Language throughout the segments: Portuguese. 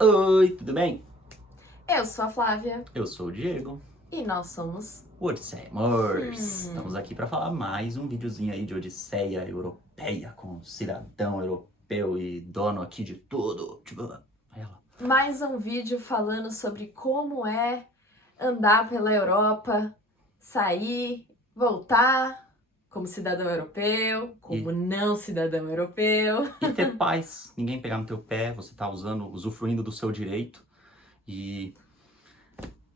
Oi, tudo bem? Eu sou a Flávia Eu sou o Diego, e nós somos. Odisseia Amors. Estamos Hum, aqui para falar mais um videozinho aí de Odisseia Europeia com cidadão europeu e dono aqui de tudo. Tipo, aí ela. mais um vídeo falando sobre como é andar pela Europa, sair, voltar como cidadão europeu, E, como não cidadão europeu. e ter paz, ninguém pegar no teu pé, você tá usufruindo do seu direito. E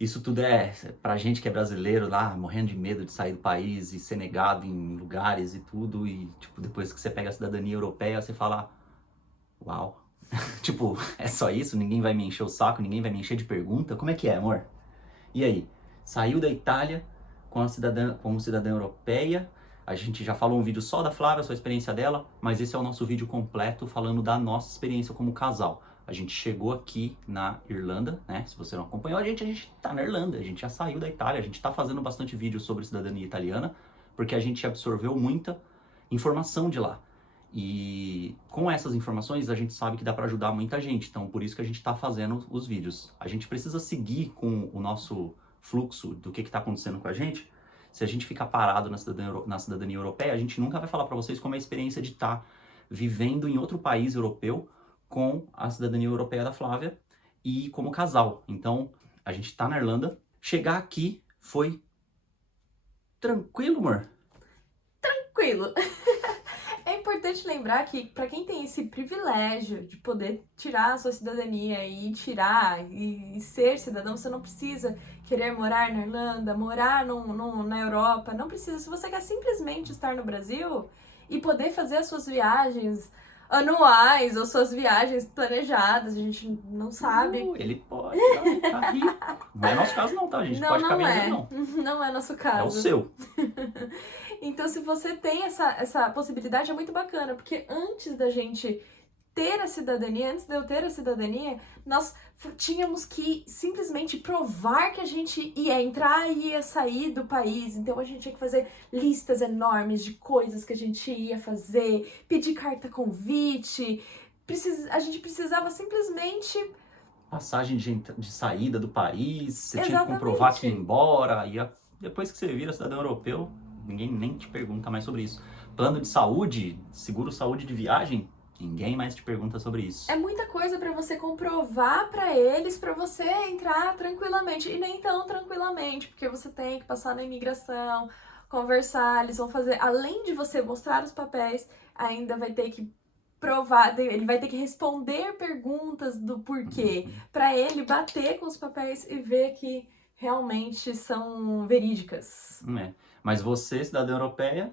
isso tudo é pra gente que é brasileiro lá, morrendo de medo de sair do país e ser negado em lugares e tudo. E tipo, depois que você pega a cidadania europeia, você fala, uau. Tipo, é só isso? Ninguém vai me encher o saco, ninguém vai me encher de pergunta? Como é que é, amor? E aí? Saiu da Itália como cidadã europeia. A gente já falou um vídeo só da Flávia, só a experiência dela, mas esse é o nosso vídeo completo falando da nossa experiência como casal. A gente chegou aqui na Irlanda, né? Se você não acompanhou a gente tá na Irlanda, a gente já saiu da Itália, a gente tá fazendo bastante vídeo sobre cidadania italiana, porque a gente absorveu muita informação de lá. E com essas informações a gente sabe que dá para ajudar muita gente, então por isso que a gente está fazendo os vídeos. A gente precisa seguir com o nosso fluxo do que está acontecendo com a gente. Se a gente ficar parado na cidadania europeia, a gente nunca vai falar para vocês como é a experiência de estar vivendo em outro país europeu com a cidadania europeia da Flávia e como casal. Então a gente está na Irlanda. Chegar aqui foi tranquilo, amor? Tranquilo. É importante lembrar que para quem tem esse privilégio de poder tirar a sua cidadania e tirar e ser cidadão, você não precisa querer morar na Irlanda, morar na Europa, não precisa. Se você quer simplesmente estar no Brasil e poder fazer as suas viagens anuais ou suas viagens planejadas, a gente não sabe. Ele pode ficar rico. Não é nosso caso não, tá? A gente Não, pode ficar não vendendo é. não. Não é nosso É o caso. seu. Então, se você tem essa possibilidade, é muito bacana, porque antes da gente ter a cidadania, antes de eu ter a cidadania, nós tínhamos que simplesmente provar que a gente ia entrar e ia sair do país. Então, a gente tinha que fazer listas enormes de coisas que a gente ia fazer, pedir carta convite. A gente precisava simplesmente. Passagem de saída do país, você tinha que comprovar que ia Exatamente. embora. Depois que você vira cidadão europeu, ninguém nem te pergunta mais sobre isso. Plano de saúde, seguro saúde de viagem, ninguém mais te pergunta sobre isso. É muita coisa para você comprovar para eles, para você entrar tranquilamente. E nem tão tranquilamente, porque você tem que passar na imigração, conversar, eles vão fazer. Além de você mostrar os papéis, ainda vai ter que provar, ele vai ter que responder perguntas do porquê, para ele bater com os papéis e ver que realmente são verídicas. É. Mas você, cidadã europeia,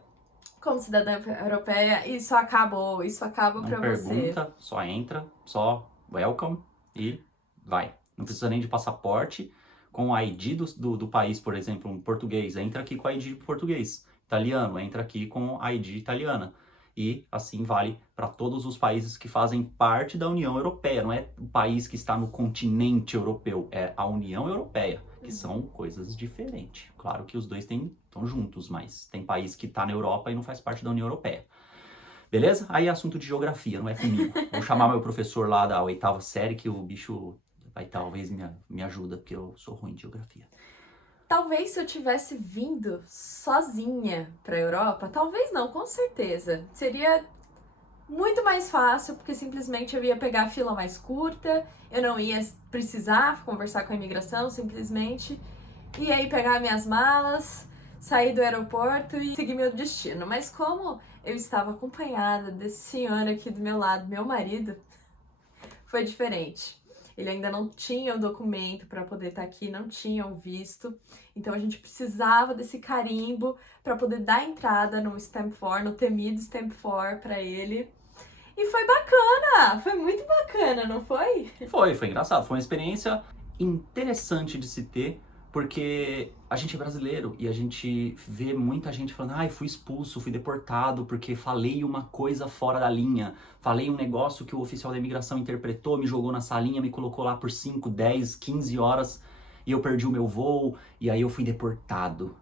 Como cidadã europeia, isso acabou, isso acaba não para você. pergunta, só entra, só welcome e vai. Não precisa nem de passaporte. Com o ID do país, por exemplo, um português, entra aqui com o ID português. Italiano, entra aqui com o ID italiana. E assim vale para todos os países que fazem parte da União Europeia. Não é o país que está no continente europeu, é a União Europeia, que são coisas diferentes. Claro que os dois estão juntos, mas tem país que está na Europa e não faz parte da União Europeia. Beleza? Aí é assunto de geografia, não é comigo. Vou chamar meu professor lá da 8ª série, que o bicho vai talvez me ajuda, porque eu sou ruim de geografia. Talvez se eu tivesse vindo sozinha para a Europa, talvez não, com certeza. Seria muito mais fácil, porque simplesmente eu ia pegar a fila mais curta, eu não ia precisar conversar com a imigração, simplesmente. E aí pegar minhas malas, sair do aeroporto e seguir meu destino. Mas como eu estava acompanhada desse senhor aqui do meu lado, meu marido, foi diferente. Ele ainda não tinha o documento para poder estar aqui, não tinha o visto. Então a gente precisava desse carimbo para poder dar entrada no Stamp 4, no temido Stamp 4 para ele. E foi bacana, foi muito bacana, não foi? Foi engraçado. Foi uma experiência interessante de se ter, porque a gente é brasileiro e a gente vê muita gente falando: ai, fui expulso, fui deportado porque falei uma coisa fora da linha, falei um negócio que o oficial da imigração interpretou, me jogou na salinha, me colocou lá por 5, 10, 15 horas e eu perdi o meu voo e aí eu fui deportado.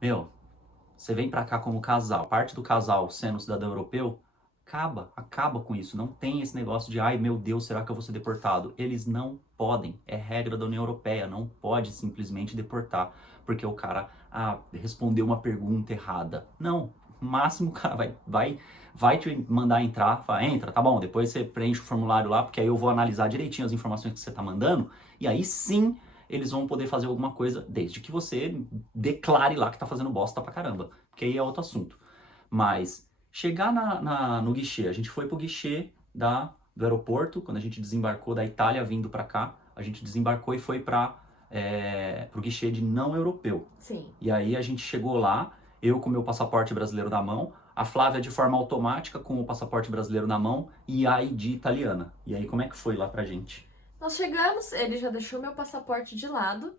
Meu, você vem pra cá como casal, parte do casal sendo cidadão europeu, acaba com isso. Não tem esse negócio de, ai meu Deus, será que eu vou ser deportado? Eles não podem, é regra da União Europeia, não pode simplesmente deportar, porque o cara respondeu uma pergunta errada. Não, no máximo o cara vai te mandar entrar, fala, entra, tá bom, depois você preenche o formulário lá, porque aí eu vou analisar direitinho as informações que você tá mandando, e aí sim eles vão poder fazer alguma coisa, desde que você declare lá que tá fazendo bosta pra caramba, porque aí é outro assunto. Mas chegar no guichê, a gente foi pro guichê do aeroporto, quando a gente desembarcou da Itália vindo pra cá, a gente desembarcou e foi pro guichê de não europeu. Sim. E aí a gente chegou lá, eu com meu passaporte brasileiro na mão, a Flávia de forma automática com o passaporte brasileiro na mão e a ID italiana. E aí como é que foi lá pra gente? Nós chegamos, ele já deixou meu passaporte de lado.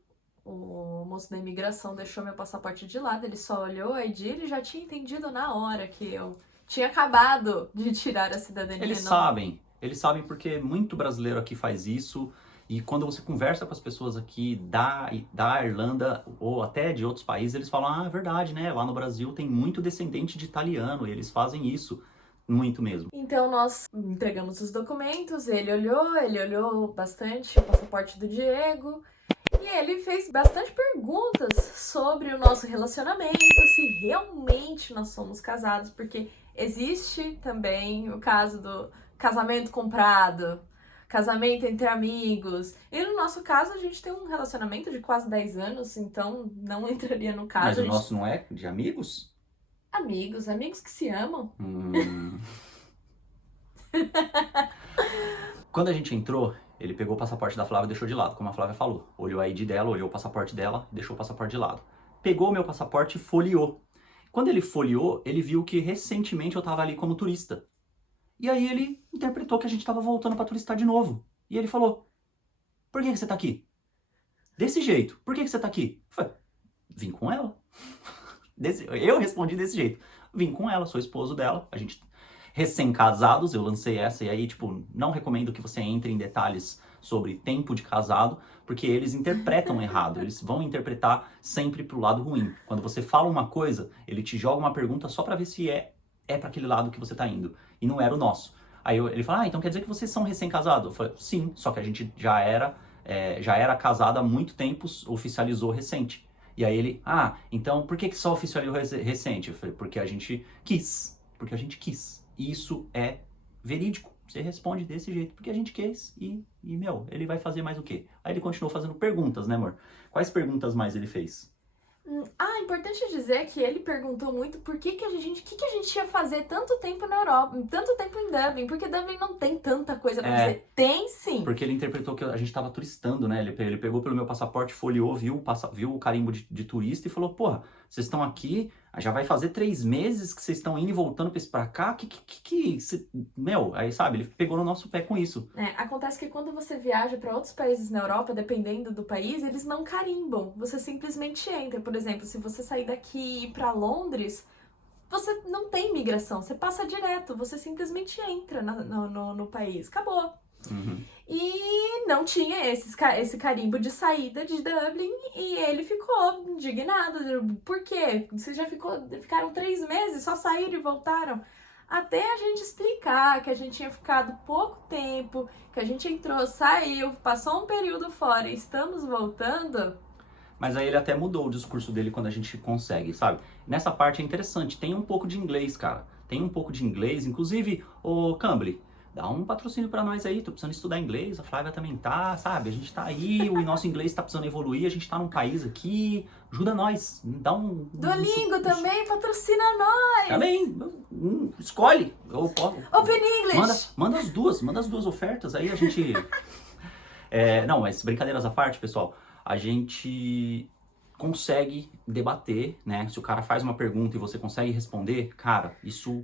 O moço da imigração deixou meu passaporte de lado, ele só olhou a ID, ele já tinha entendido na hora que eu tinha acabado de tirar a cidadania. Eles sabem porque muito brasileiro aqui faz isso, e quando você conversa com as pessoas aqui da Irlanda, ou até de outros países, eles falam, é verdade, né, lá no Brasil tem muito descendente de italiano, e eles fazem isso, muito mesmo. Então nós entregamos os documentos, ele olhou bastante o passaporte do Diego, e ele fez bastante perguntas sobre o nosso relacionamento, se realmente nós somos casados, porque existe também o caso do casamento comprado, casamento entre amigos. E no nosso caso, a gente tem um relacionamento de quase 10 anos, então não entraria no caso. Mas o nosso não é de amigos? Amigos que se amam. Quando a gente entrou, ele pegou o passaporte da Flávia e deixou de lado, como a Flávia falou. Olhou a ID dela, olhou o passaporte dela, deixou o passaporte de lado. Pegou o meu passaporte e folheou. Quando ele folheou, ele viu que recentemente eu estava ali como turista. E aí ele interpretou que a gente estava voltando para turistar de novo. E ele falou, por que você está aqui? Desse jeito. Por que você está aqui? Eu falei, vim com ela. Eu respondi desse jeito. Vim com ela, sou esposo dela, a gente recém-casados, eu lancei essa, e aí, tipo, não recomendo que você entre em detalhes sobre tempo de casado, porque eles interpretam errado, eles vão interpretar sempre pro lado ruim. Quando você fala uma coisa, ele te joga uma pergunta só pra ver se é para aquele lado que você tá indo, e não era o nosso. Aí ele fala, então quer dizer que vocês são recém-casados? Eu falei, sim, só que a gente já era casado há muito tempo, oficializou recente. E aí ele, então por que só oficializou recente? Eu falei, porque a gente quis. Isso é verídico. Você responde desse jeito, porque a gente quis meu, ele vai fazer mais o quê? Aí ele continuou fazendo perguntas, né, amor? Quais perguntas mais ele fez? Importante dizer que ele perguntou muito por que a gente ia fazer tanto tempo na Europa, tanto tempo em Dublin, porque Dublin não tem tanta coisa pra fazer. Tem sim! Porque ele interpretou que a gente tava turistando, né? Ele pegou pelo meu passaporte, folheou, viu o carimbo de turista e falou, porra, vocês estão aqui, já vai fazer 3 meses que vocês estão indo e voltando pra cá, meu, aí sabe, ele pegou no nosso pé com isso. Acontece que quando você viaja pra outros países na Europa, dependendo do país, eles não carimbam, você simplesmente entra. Por exemplo, se você sair daqui e ir pra Londres, você não tem imigração, você passa direto, você simplesmente entra no país, acabou. Uhum. E não tinha esse carimbo de saída de Dublin e ele ficou indignado. Por quê? Vocês já ficaram 3 meses, só saíram e voltaram? Até a gente explicar que a gente tinha ficado pouco tempo, que a gente entrou, saiu, passou um período fora e estamos voltando. Mas aí ele até mudou o discurso dele quando a gente consegue, sabe? Nessa parte é interessante, tem um pouco de inglês, cara. Tem um pouco de inglês, inclusive, ô Cambly, dá um patrocínio pra nós aí, tô precisando estudar inglês, a Flávia também tá, sabe? A gente tá aí, o nosso inglês tá precisando evoluir, a gente tá num país aqui, ajuda nós, dá um... Duolingo também, patrocina nós! Também, escolhe. Open English! Manda as duas ofertas, aí a gente... não, mas brincadeiras à parte, pessoal, a gente consegue debater, né? Se o cara faz uma pergunta e você consegue responder, cara, isso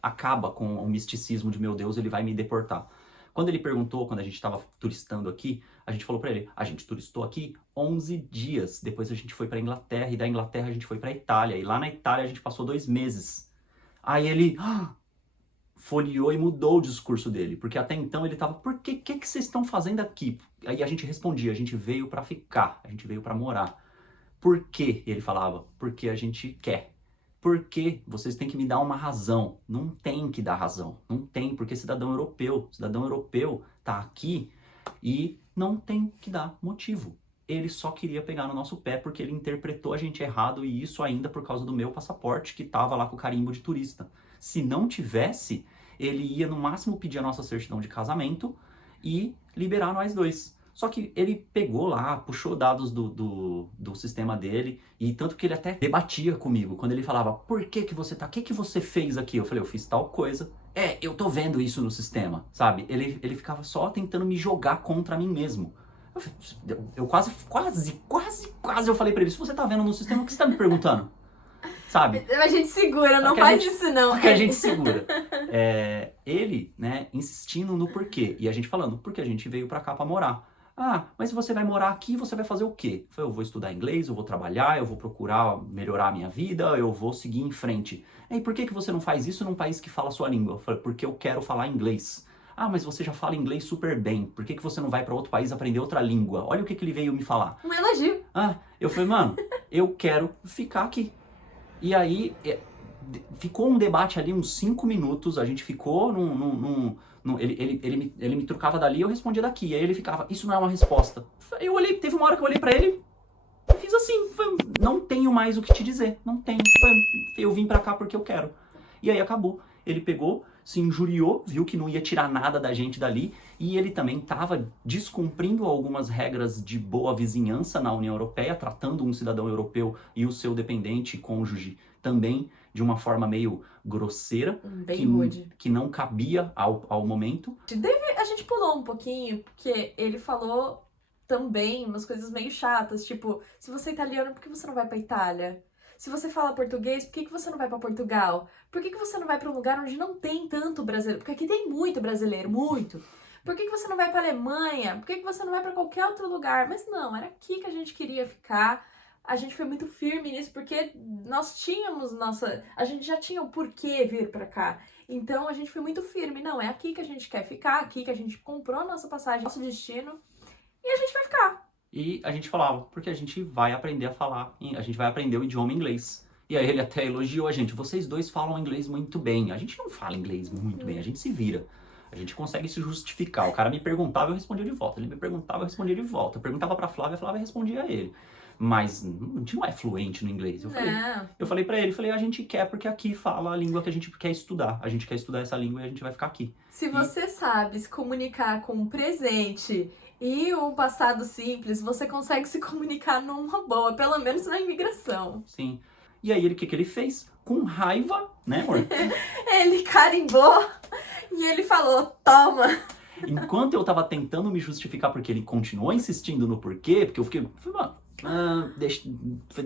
acaba com o misticismo de, meu Deus, ele vai me deportar. Quando ele perguntou, quando a gente estava turistando aqui, a gente falou pra ele, a gente turistou aqui 11 dias, depois a gente foi pra Inglaterra, e da Inglaterra a gente foi pra Itália, e lá na Itália a gente passou 2 meses. Aí ele folheou e mudou o discurso dele, porque até então ele tava, por que vocês estão fazendo aqui? Aí a gente respondia, a gente veio pra ficar, a gente veio pra morar. Por quê? Ele falava, porque a gente quer. Porque vocês têm que me dar uma razão. Não tem que dar razão. Não tem, porque cidadão europeu tá aqui e não tem que dar motivo. Ele só queria pegar no nosso pé porque ele interpretou a gente errado e isso ainda por causa do meu passaporte que tava lá com o carimbo de turista. Se não tivesse, ele ia no máximo pedir a nossa certidão de casamento e liberar nós dois. Só que ele pegou lá, puxou dados do sistema dele, e tanto que ele até debatia comigo, quando ele falava, por que que você tá, o que que você fez aqui? Eu falei, eu fiz tal coisa. Eu tô vendo isso no sistema, sabe? Ele ficava só tentando me jogar contra mim mesmo. Eu quase eu falei pra ele, se você tá vendo no sistema, o que você tá me perguntando? Sabe? A gente segura, não faz isso não. Porque a gente segura. Ele, né, insistindo no porquê. E a gente falando, porque a gente veio pra cá pra morar. Ah, mas se você vai morar aqui, você vai fazer o quê? Eu falei, eu vou estudar inglês, eu vou trabalhar, eu vou procurar melhorar a minha vida, eu vou seguir em frente. E por que que você não faz isso num país que fala a sua língua? Eu falei, porque eu quero falar inglês. Ah, mas você já fala inglês super bem. Por que que você não vai pra outro país aprender outra língua? Olha o que que ele veio me falar. Um elogio. Eu falei, mano, eu quero ficar aqui. E aí, ficou um debate ali uns 5 minutos, a gente ficou ele me trucava dali, eu respondia daqui. E aí ele ficava, isso não é uma resposta. Eu olhei, teve uma hora que eu olhei pra ele, e fiz assim, não tenho mais o que te dizer, não tenho. Eu vim pra cá porque eu quero. E aí acabou. Ele pegou, se injuriou, viu que não ia tirar nada da gente dali, e ele também estava descumprindo algumas regras de boa vizinhança na União Europeia, tratando um cidadão europeu e o seu dependente, cônjuge, também de uma forma meio grosseira, Bem rude. Que não cabia ao momento. A gente pulou um pouquinho, porque ele falou também umas coisas meio chatas, tipo, se você é italiano, por que você não vai pra Itália? Se você fala português, por que você não vai pra Portugal? Por que você não vai pra um lugar onde não tem tanto brasileiro? Porque aqui tem muito brasileiro, muito. Por que você não vai pra Alemanha? Por que você não vai pra qualquer outro lugar? Mas não, era aqui que a gente queria ficar. A gente foi muito firme nisso, porque nós tínhamos a gente já tinha o porquê vir pra cá. Então a gente foi muito firme. Não, é aqui que a gente quer ficar, aqui que a gente comprou a nossa passagem, nosso destino, e a gente vai ficar. E a gente falava, porque a gente vai aprender a falar, a gente vai aprender o idioma inglês. E aí ele até elogiou a gente, vocês dois falam inglês muito bem. A gente não fala inglês muito bem, a gente se vira. A gente consegue se justificar. O cara me perguntava, eu respondia de volta. Ele me perguntava, eu respondia de volta. Eu perguntava pra Flávia, a Flávia respondia a ele. Mas a gente não é fluente no inglês. Eu falei pra ele, a gente quer porque aqui fala a língua que a gente quer estudar. A gente quer estudar essa língua e a gente vai ficar aqui. Se você sabe se comunicar com um presente e um passado simples, você consegue se comunicar numa boa, pelo menos na imigração. Sim. E aí, o que ele fez? Com raiva, né, amor? Ele carimbou e ele falou, toma! Enquanto eu tava tentando me justificar porque ele continuou insistindo no porquê, porque eu fiquei,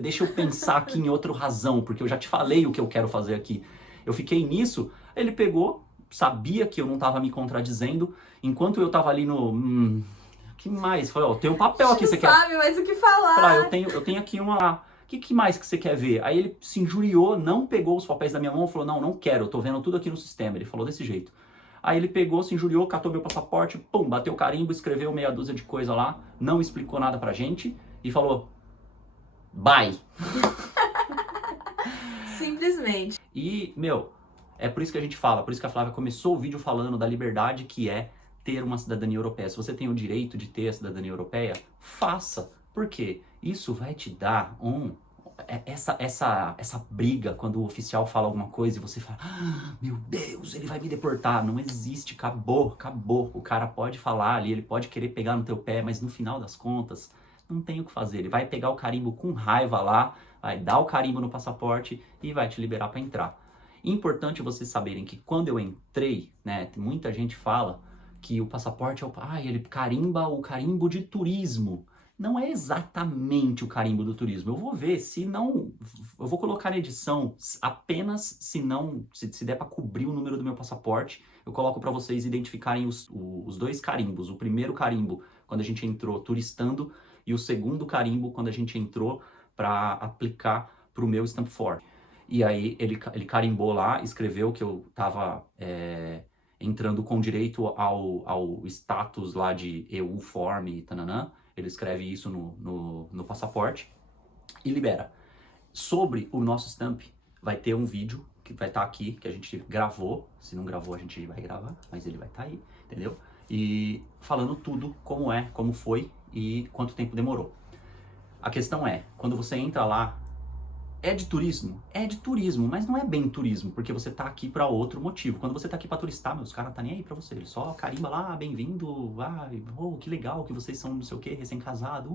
deixa eu pensar aqui em outra razão, porque eu já te falei o que eu quero fazer aqui. Eu fiquei nisso, ele pegou, sabia que eu não tava me contradizendo, enquanto eu tava ali no... que mais? Falei, tem um papel aqui, você quer... Não sabe mais o que falar. Falei, eu tenho aqui uma... O que mais que você quer ver? Aí ele se injuriou, não pegou os papéis da minha mão, falou, não quero, eu tô vendo tudo aqui no sistema. Ele falou desse jeito. Aí ele pegou, se injuriou, catou meu passaporte, pum, bateu o carimbo, escreveu meia dúzia de coisa lá, não explicou nada pra gente e falou, bye. Simplesmente. E, é por isso que a gente fala, por isso que a Flávia começou o vídeo falando da liberdade que é ter uma cidadania europeia. Se você tem o direito de ter a cidadania europeia, faça. Por quê? Isso vai te dar essa briga quando o oficial fala alguma coisa e você fala, meu Deus, ele vai me deportar. Não existe, acabou. O cara pode falar ali, ele pode querer pegar no teu pé, mas no final das contas, não tem o que fazer. Ele vai pegar o carimbo com raiva lá, vai dar o carimbo no passaporte e vai te liberar para entrar. Importante vocês saberem que quando eu entrei, né, muita gente fala que o passaporte é ele carimba o carimbo de turismo. Não é exatamente o carimbo do turismo. Eu vou ver, se não... Eu vou colocar na edição apenas se der para cobrir o número do meu passaporte, eu coloco para vocês identificarem os dois carimbos. O primeiro carimbo, quando a gente entrou turistando, e o segundo carimbo, quando a gente entrou para aplicar para o meu Stamp 4. E aí ele carimbou lá, escreveu que eu estava entrando com direito ao status lá de EU Form e tananã. Ele escreve isso no passaporte e libera. Sobre o nosso stamp, vai ter um vídeo que vai estar aqui, que a gente gravou. Se não gravou, a gente vai gravar, mas ele vai estar aí, entendeu? E falando tudo, como é, como foi e quanto tempo demorou. A questão é, quando você entra lá, é de turismo? É de turismo, mas não é bem turismo, porque você tá aqui para outro motivo. Quando você tá aqui para turistar, os caras tá nem aí para você. Ele só carimba lá, bem-vindo, oh, que legal que vocês são não sei o que, recém-casado.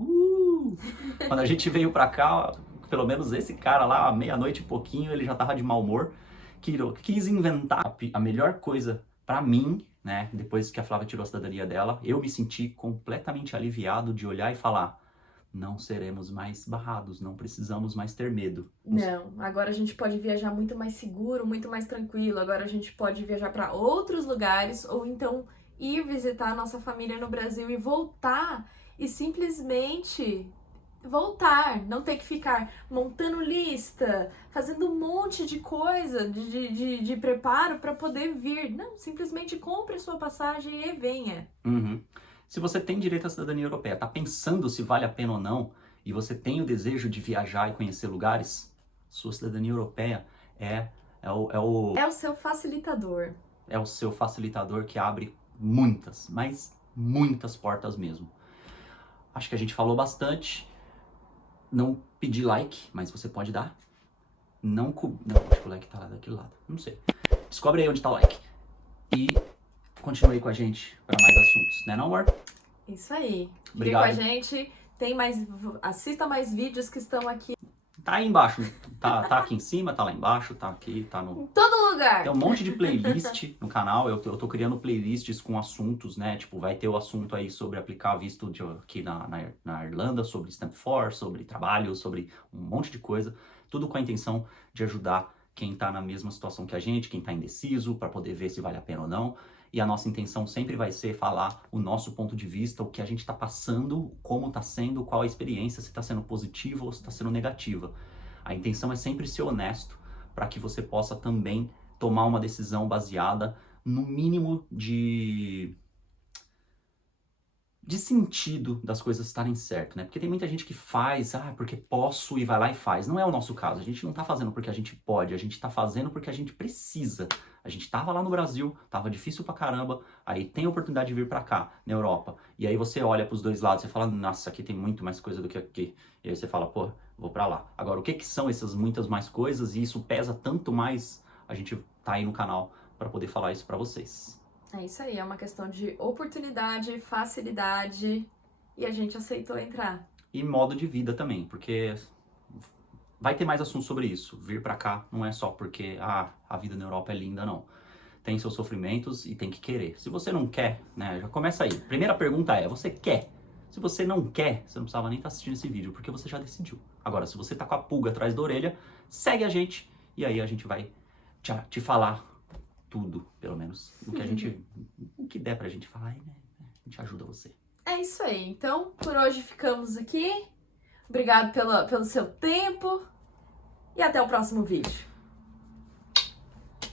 Quando a gente veio para cá, pelo menos esse cara lá, meia-noite e pouquinho, ele já tava de mau humor, quis inventar a melhor coisa para mim, né? Depois que a Flávia tirou a cidadania dela, eu me senti completamente aliviado de olhar e falar: não seremos mais barrados, não precisamos mais ter medo. Não, agora a gente pode viajar muito mais seguro, muito mais tranquilo. Agora a gente pode viajar para outros lugares ou então ir visitar a nossa família no Brasil e voltar e simplesmente voltar, não ter que ficar montando lista, fazendo um monte de coisa de preparo para poder vir. Não, simplesmente compre sua passagem e venha. Uhum. Se você tem direito à cidadania europeia, tá pensando se vale a pena ou não, e você tem o desejo de viajar e conhecer lugares, sua cidadania europeia é o seu facilitador. É o seu facilitador que abre muitas, mas muitas portas mesmo. Acho que a gente falou bastante. Não pedi like, mas você pode dar. Não, acho que o like tá lá daquele lado. Não sei. Descobre aí onde tá o like. E continue aí com a gente para mais assuntos, né não, amor? Isso aí. Fique Obrigado. com a gente. Assista mais vídeos que estão aqui. Tá aí embaixo. Tá aqui em cima, tá lá embaixo, tá aqui, tá no... Em todo lugar. Tem um monte de playlist no canal. Eu tô criando playlists com assuntos, né? Tipo, vai ter o assunto aí sobre aplicar visto aqui na Irlanda, sobre Stamp 4, sobre trabalho, sobre um monte de coisa. Tudo com a intenção de ajudar quem tá na mesma situação que a gente, quem tá indeciso, para poder ver se vale a pena ou não. E a nossa intenção sempre vai ser falar o nosso ponto de vista, o que a gente tá passando, como tá sendo, qual a experiência, se tá sendo positiva ou se tá sendo negativa. A intenção é sempre ser honesto, para que você possa também tomar uma decisão baseada no mínimo de sentido das coisas estarem certas, né? Porque tem muita gente que faz, porque posso, e vai lá e faz. Não é o nosso caso. A gente não tá fazendo porque a gente pode, a gente tá fazendo porque a gente precisa. A gente tava lá no Brasil, tava difícil pra caramba, aí tem a oportunidade de vir pra cá, na Europa. E aí você olha pros dois lados e fala, nossa, aqui tem muito mais coisa do que aqui. E aí você fala, pô, vou pra lá. Agora, o que são essas muitas mais coisas e isso pesa tanto mais? A gente tá aí no canal pra poder falar isso pra vocês. É isso aí, é uma questão de oportunidade, facilidade, e a gente aceitou entrar. E modo de vida também, porque vai ter mais assuntos sobre isso. Vir pra cá não é só porque a vida na Europa é linda, não. Tem seus sofrimentos e tem que querer. Se você não quer, né, já começa aí. Primeira pergunta é, você quer? Se você não quer, você não precisava nem estar assistindo esse vídeo, porque você já decidiu. Agora, se você tá com a pulga atrás da orelha, segue a gente, e aí a gente vai te falar tudo, pelo menos, o que der pra gente falar aí, né? A gente ajuda você. É isso aí. Então, por hoje ficamos aqui. Obrigado pelo seu tempo e até o próximo vídeo.